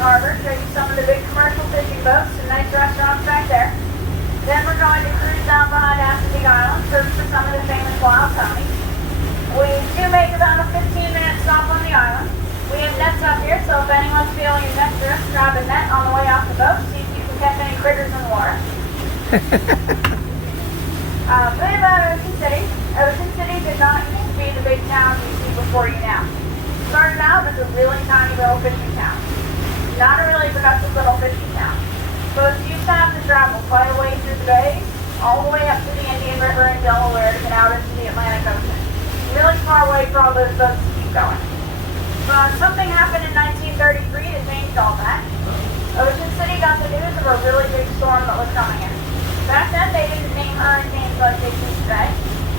harbor, show you some of the big commercial fishing boats and nice restaurants back there. Then we're going to cruise down behind Assateague Island, search for some of the famous wild ponies. We do make about a 15-minute stop on the island. We have nets up here, so if anyone's feeling adventurous, grab a net on the way off the boat, see if you can catch any critters in the water. Bit about Ocean City. Ocean City did not used to be the big town you see before you now. Started out as a really tiny little fishing town. Not a really productive little fishing town. Boats used to have to travel quite a way through the bay, all the way up to the Indian River and Delaware to get out into the Atlantic Ocean. Really far away for all those boats to keep going. But something happened in 1933 that changed all that. Ocean City got the news of a really big storm that was coming in. Back then, they didn't name hurricanes like they do today.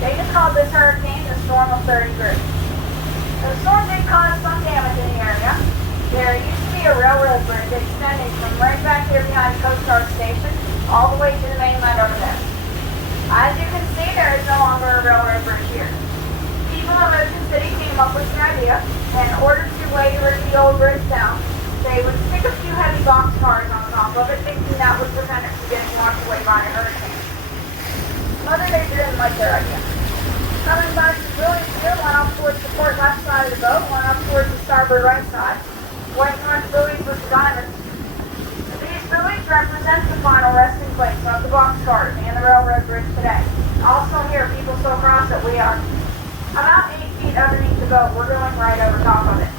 They just called this hurricane the Storm of 33. The storm did cause some damage in the area. There used to be a railroad bridge extending from right back here behind Coast Guard Station all the way to the mainland over there. As you can see, there is no longer a railroad bridge here. People of Ocean City came up with the idea, and in order to later the old bridge down, they would stick a few heavy boxcars on top of it, thinking that would prevent it from getting washed away by a hurricane. Mother Nature didn't like their idea. Coming back to building here, went up towards the port left side of the boat, went up towards the starboard right side. White marked buoys with diamonds. These buoys represent the final resting place of the boxcars and the railroad bridge today. Also here, people so cross that we are about 8 feet underneath the boat. We're going right over top of it.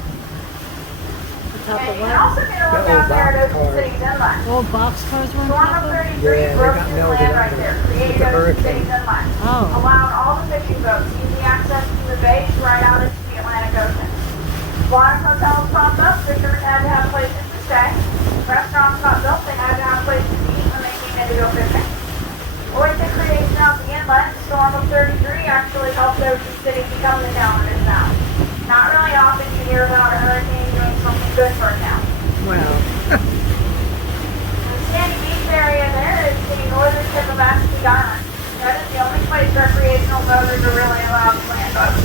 And you can also get a look out there at Ocean City's inlet. Old boxcars were on Storm top of of? 33 broke through land right there, created Ocean City's inlet. Oh. Allowed all the fishing boats easy access to the bays right out into the Atlantic Ocean. A lot of hotels popped up, fishermen had to have places to stay. Restaurants got built, they had to have places to eat when they came in to go fishing. With the creation of the inlet, the Storm of 33 actually helped Ocean City become the town it is now. Not really often you hear about a hurricane doing something good for a town. Well. The Sandy Beach area there is the northern tip of Assateague Island. That is the only place recreational boaters are really allowed to land boats.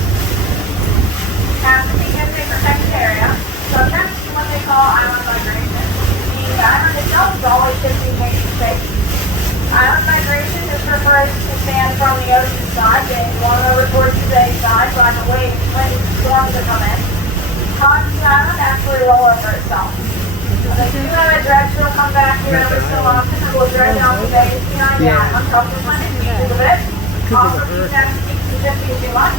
Assateague is a protected area, so technically what they call island migration. The island itself is always 15 meters space. Island migration just refers to sand from the ocean side being blown over towards the bay side by the waves when storms are come in. Causes the island actually roll over itself. They do have a dredge that'll come back here every so often and will dredge out the bays behind the island, help us when it needs a bit. Also keeps Assateague from drifting too much.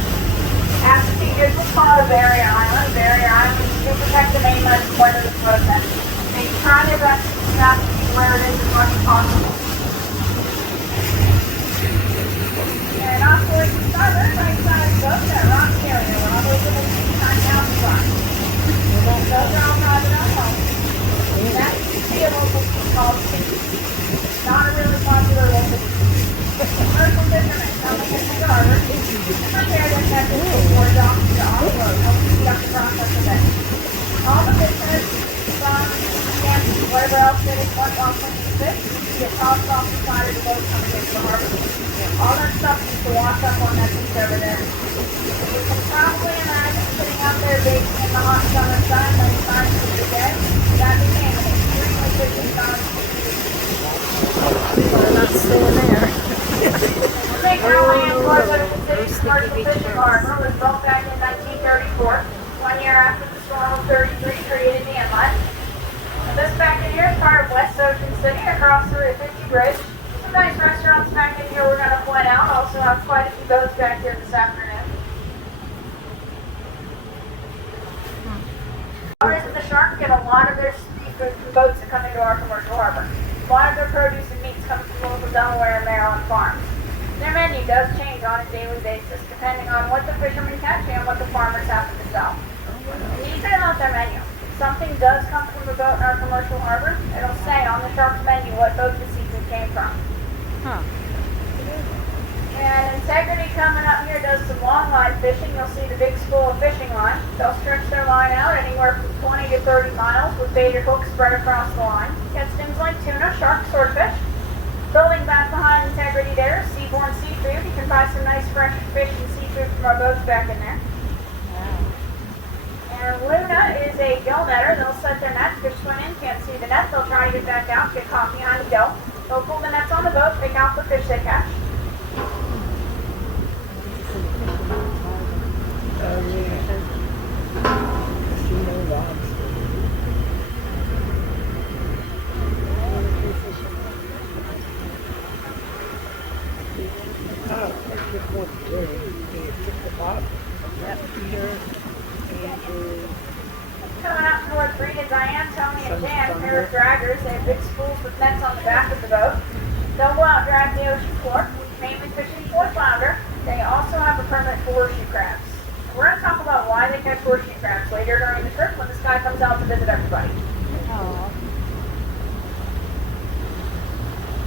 Assateague is what's called a barrier island. Barrier islands do protect the mainland from weather that's frozen. They try their best to keep Assateague where it is as much as possible. And off towards the starboard, right side of the boat, that rocky area where all those little tiny houses are. Those are all private homes. That used to be a local school called City. Not a really popular local school. Commercial fishermen coming into the harbor to prepare their nets before docking to offload, helping speed up the process a bit. All the fishermen, some, campers, whatever else they want while cleaning fish, get tossed off the side of the boat coming into the harbor. All that stuff used to wash up on that beach over there. You can probably imagine sitting out there baking in the hot summer sun many times through the day. That became an extremely fishing time. We're not staying there. The big railway in Ocean City's commercial fishing harbor was built back in 1934, 1 year after the Storm of 33 created the inlet. This back in here is part of West Ocean City across the Route 50 Bridge. Some nice restaurants back in here we're going to point out. Also have quite a few boats back here this afternoon. Owners of the Shark get a lot of their seafood from boats that come into our commercial harbor. A lot of their produce and meats come from local Delaware and Maryland farms. Their menu does change on a daily basis depending on what the fishermen catch and what the farmers happen to sell. And these are not their menu. If something does come from a boat in our commercial harbor, it'll say on the Shark's menu what boat the seafood came from. Huh. And Integrity coming up here does some long line fishing. You'll see the big spool of fishing line. They'll stretch their line out anywhere from 20 to 30 miles with baited hooks spread across the line. Catch things like tuna, shark, swordfish. Building back behind Integrity there, Seaborne Seafood. You can buy some nice fresh fish and seafood from our boats back in there. Wow. And Luna is a gill netter. They'll set their net, fish swim in, can't guide it back out, get caught behind the gill. They'll pull the nets on the boat, pick out the fish they catch. Coming up towards Breen and Diane, Tony and Jan, a pair of draggers. They have big spools with nets on the back of the boat. They'll go out and drag the ocean floor, mainly fishing for flounder. They also have a permit for horseshoe crabs. We're going to talk about why they catch horseshoe crabs later during the trip when this guy comes out to visit everybody. Oh.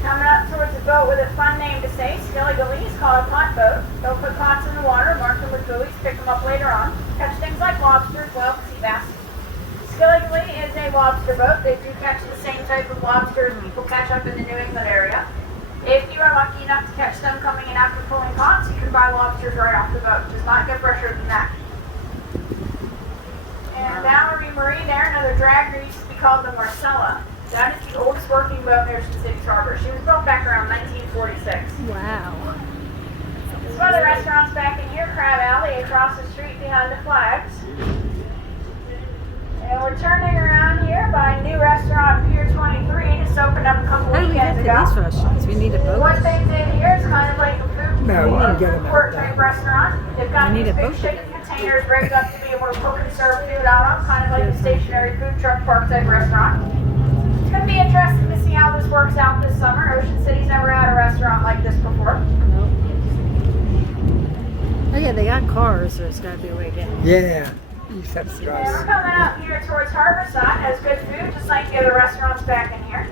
Coming up towards the boat with a fun name to say, Assateague is called a pot boat. They'll put pots in the water, mark them with buoys, pick them up later on. Catch things like lobsters, whales, sea bass. Assateague is a lobster boat. They do catch the same type of lobsters people catch up in the New England area. If you are lucky enough to catch them coming in after pulling pots, you can buy lobsters right off the boat. Does not get fresher than that. And Valerie Marie there, another dragger, used to be called the Marcella. That is the oldest working boat in Ocean City's harbor. She was built back around 1946. Wow. There's some other restaurants back in here, Crab Alley across the street behind the flags. And we're turning around here by new restaurant Pier 23. Just opened up a couple How do we get weekends to ago. these restaurants? We need a boat. What they did here is kind of like a food court type restaurant. They've got We need these a big boat shaken containers rigged up to be able to cook and serve food out of, kind of like a stationary food truck park type restaurant. It's going to be interesting to see how this works out this summer. Ocean City's never had a restaurant like this before. Nope. Oh yeah, they got cars, so there's got to be a way to get them. Yeah. And we're coming up here towards Harborside. Has good food, just like the other restaurants back in here.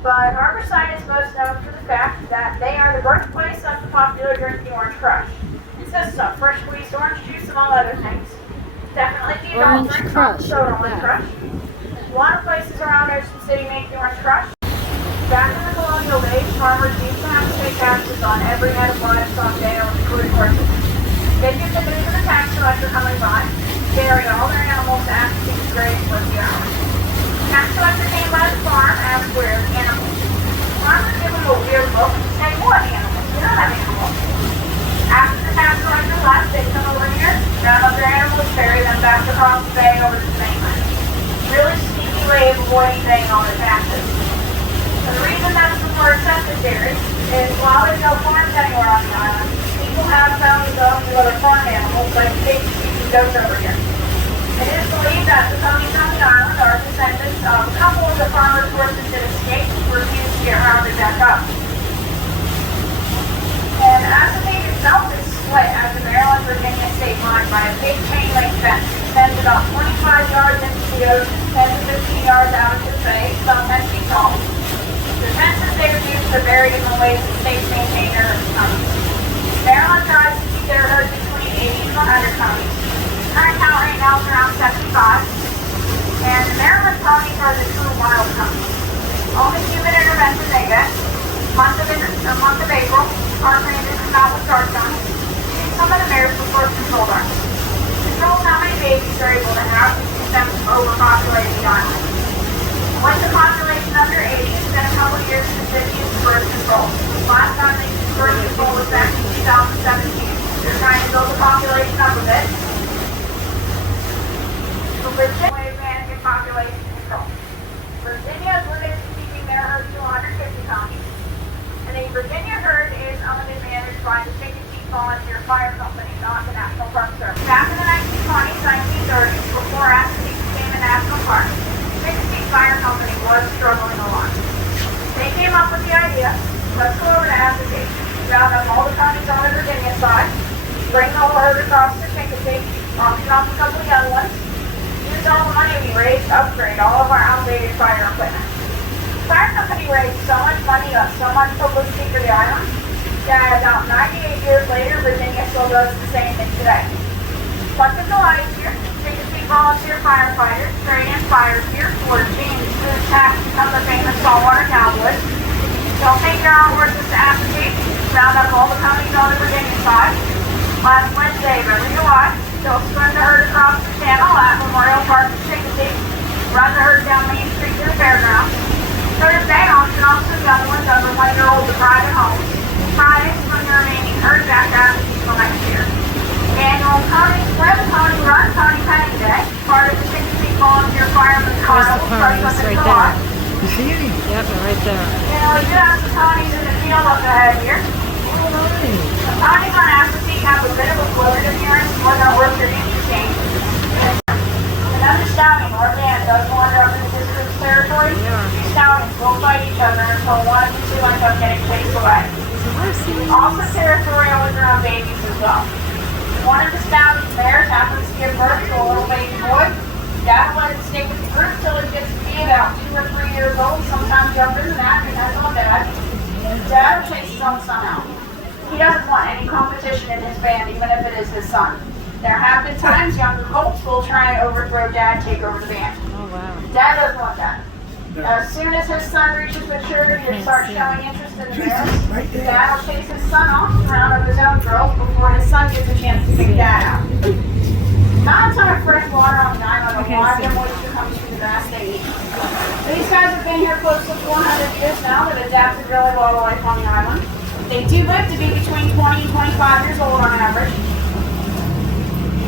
But Harborside is most known for the fact that they are the birthplace of the popular drink, the Orange Crush. It consists of fresh squeezed orange juice, among other things. Definitely the adult Orange drink, Crush, soda what's Orange that? Crush. A lot of places around Ocean City make the Orange Crush. Back in the colonial days, farmers used to have to pay taxes on every head of livestock they owned, including horses. They'd get the news of the tax collector coming by, carry all their animals to Assateague graves for a few hours. Tax collector came by the farm, asked where the animals. Farmers give him a weird look, saying, "What animals? We don't have animals." After the tax collector left, they come over here, grab up their animals, ferry them back across the bay over to the mainland. Really sneaky way of avoiding paying all their taxes. And the reason that's the more Assateague is while there's no farms anywhere on the island, people have found those other farm animals like pigs, sheep, and goats over here. It is believed that the ponies on the island are descendants of a couple of the farmers' horses that escaped and refused to get rounded back up. And Assateague itself is split at the Maryland-Virginia state line by a big chain link fence. It extends about 25 yards into the ocean, 10 to 15 yards out into the bay, about 10 feet tall. The fences they would use are very different ways that states maintain their ponies. Maryland tries to keep their herd between 80 to 100 ponies. Current count right now is around 75. And the Maryland ponies are the true wild ponies. Only human intervention they get. Month of April, park rangers come out with dart guns, shoot some of the mares before control darts. Controls how many babies they're able to have to keep them from overpopulating the island. Once the population under 80, it's been a couple of years since they've used birth control. Last time they used birth control was back in 2017. They're trying to build the population up a bit. So Virginia way of managing population control. Virginia is limited to keeping their herd to 150 ponies. And a Virginia herd is owned and managed by the Chicken Chief Volunteer Fire Company, not the National Park Service. Back in the 1920s, 1930s, before Assateague became a national park, the Fire Company was struggling a lot. They came up with the idea, let's go over to Assateague, round up all the ponies on the Virginia side, bring the whole herd across to Assateague, auction off a couple of young ones, use all the money we raised to upgrade all of our outdated fire equipment. The fire company raised so much money, got so much publicity for the island, that about 98 years later, Virginia still does the same thing today. What's in the light here? Chicken Chief volunteer firefighters, trade in fire gear, for jeans, food tax, become the famous saltwater cowboys. They'll take their own horses to Assateague, round up all the ponies on the Virginia side. Last Wednesday of every July, they'll swim the herd across the channel at Memorial Park in Assateague, run the herd down Main Street to the fairgrounds. Thursday, auction off the young ones over 1 year old to private homes. Friday, spring the remaining herd jackrabbits until next year. Annual Pony Swim, Pony Run, Pony Penny Day, part of the 6-week volunteer fireman's There's the carnival, starts ponies on right July. there. You see any? Yep, they're right there. And we do have some ponies in the field up ahead here. All right. The ponies on Assateague have a bit of a fluid appearance, more than worth their interesting. Another stallion, or man, does wander up into this group's territory. Yeah. These stallions will fight each other until one of the two ends up getting chased away. Also territorial with their own babies as well. One of the stallion's mares happens to give birth to a little baby boy. Dad will let it stay with the group till it gets to be about 2 or 3 years old, sometimes younger than that, depends on Dad. Dad will chase his own son out. He doesn't want any competition in his band, even if it is his son. There have been times younger colts will try and overthrow Dad, take over the band. Oh, wow. Dad doesn't want that. As soon as his son reaches maturity and starts showing interest in the mares, Dad will chase his son off to round up his own girls before his son gets a chance to pick Dad out. Not a ton of fresh water on the island, but a lot of their moisture comes from the grass they eat. These guys have been here close to 400 years now. They've adapted really well to life on the island. They do live to be between 20 and 25 years old on average.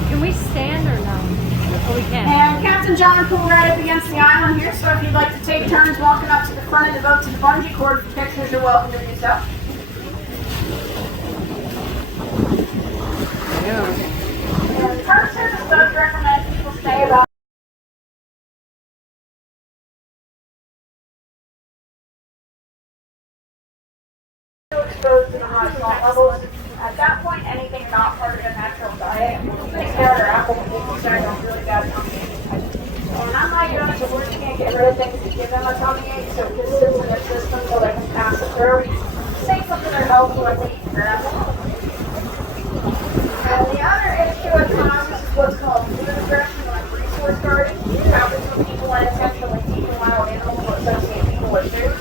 Can we stand or no? Oh, we can. And Captain John pulled right up against the island here, so if you'd like to take turns walking up to the front of the boat to the bungee cord for pictures, you're welcome to do so. Yeah. And the Park Service does recommend people stay about exposed to the high salt levels. At that point, anything not part of a natural diet, things that are apple and people say don't really bad tummy aches. And I'm not doing it, so we can't get rid of things to give them a tummy ache, so it just sits in their system so they can pass it through. Say something they're helpful like they eat crap. And the other issue at times is what's called food aggression, like resource guarding. It happens when people unintentionally feed wild animals or associate people with food.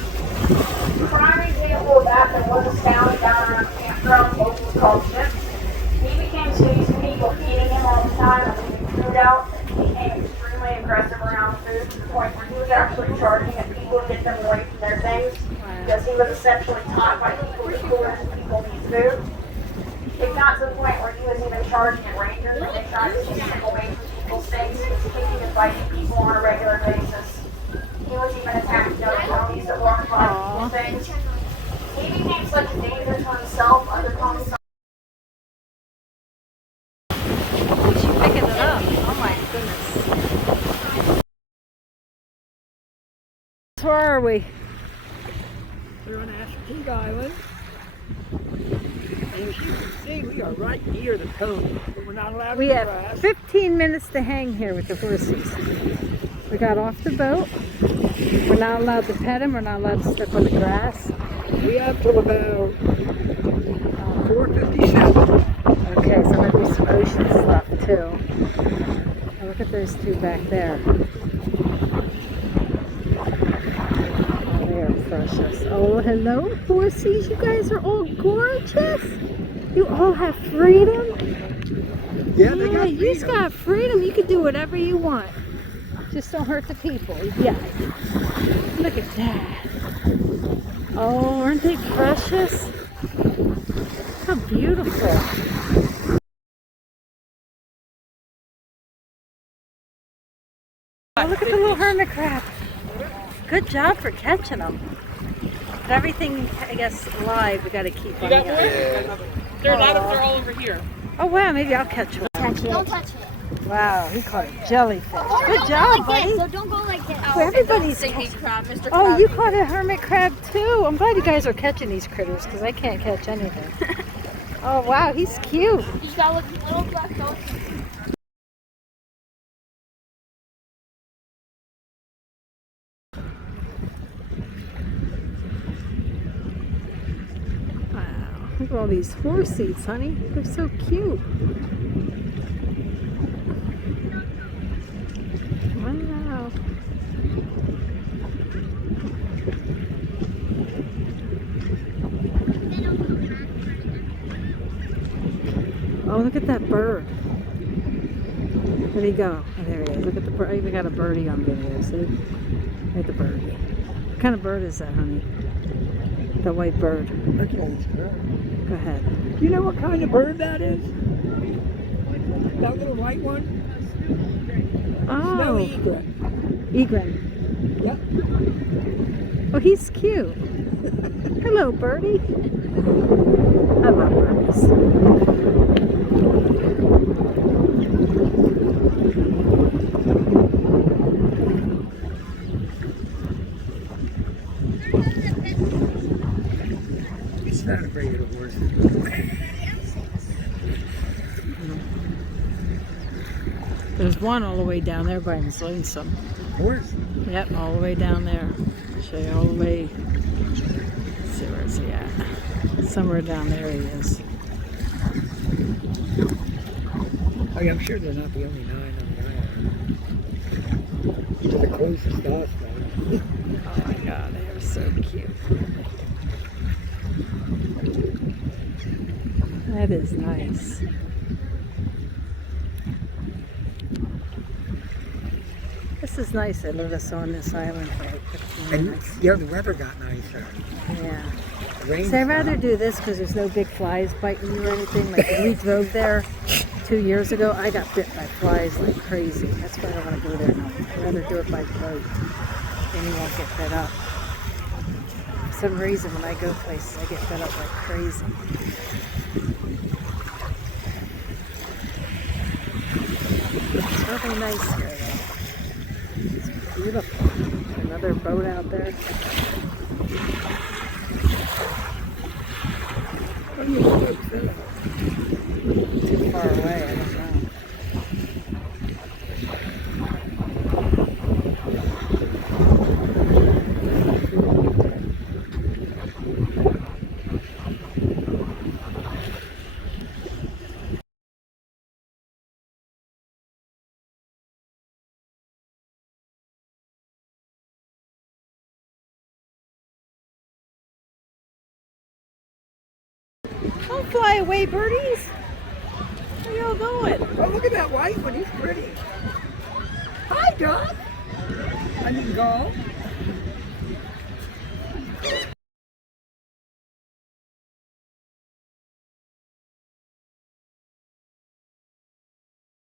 Prime example of that, there was a stallion down around campground, locals called Chip. He became so used to people feeding him all the time and leaving food out, and he became extremely aggressive around food to the point where he was actually charging at people to get them away from their things, because he was essentially taught by people to cool as people need food. It got to the point where he was even charging at rangers when they tried to keep him away from people's things. He was kicking and biting people on a regular basis. He was even attacking other ponies that walked by people's things. He became such a danger to himself, other ponies. She's picking it up. Oh my goodness. Where are we? We're on Assateague Island. And as you can see, we are right near the pony, but we're not allowed We to have grass. 15 minutes to hang here with the horses. We got off the boat. We're not allowed to pet them. We're not allowed to step on the grass. We have till about 4:57. Okay, so there might be some ocean stuff too. And look at those two back there. Oh, they are precious. Oh, hello, horsies. You guys are all gorgeous. You all have freedom. Yeah, they got You just freedom. got freedom. You can do whatever you want. Just don't hurt the people. Yeah. Look at that. Oh, aren't they precious? How beautiful. Oh, look at the little hermit crab. Good job for catching them. But everything, I guess, live, we got to keep on. They're not up there, all over here. Oh, wow, maybe I'll catch one. Don't touch it. Wow, he caught a jellyfish. Good Don't job, go like buddy. this, so don't go like this. Well, everybody's Singing crab, Mr. Oh, Crab. you caught a hermit crab too. I'm glad you guys are catching these critters because I can't catch anything. Oh, wow, he's cute. You just gotta look a little black though. Wow, look at all these horsies, honey. They're so cute. Wow. Oh, look at that bird. Where'd he go? Oh, there he is. Look at the bird. I even got a birdie on video. See? Look at the birdie. Look kind of bird is that, honey? The white bird. I can't tell. Go ahead. Do you know what kind of bird that is? That little white one? Snowy Oh, egret. egret. Yep. Oh, he's cute. Hello, birdie. I love birdies. It's not afraid of the horse. There's one all the way down there by Miss Lonesome. Horse? Yep, all the way down there. I'll show you all the way. Let's see, where is he at? Somewhere down there he is. Oh, yeah, I'm sure they're not the only 9 on the island. To the closest to us, though. Oh my god, they are so cute. That is nice. This is nice. I live us on this island for like 15 And minutes. yeah, the weather got nicer. Yeah. The rain So I'd rather stopped. do this because there's no big flies biting you or anything. Like when we drove there 2 years ago, I got bit by flies like crazy. That's why I don't want to go there now. I'd rather do it by boat. Then you won't get fed up. For some reason, when I go places, I get fed up like crazy. It's really nice here, though. It's beautiful. Another boat out there. What do you folks say? Too far away, I don't know. Don't fly away, birdies. Where y'all going? Oh, look at that white one. He's pretty. Hi, Doc. I mean, go.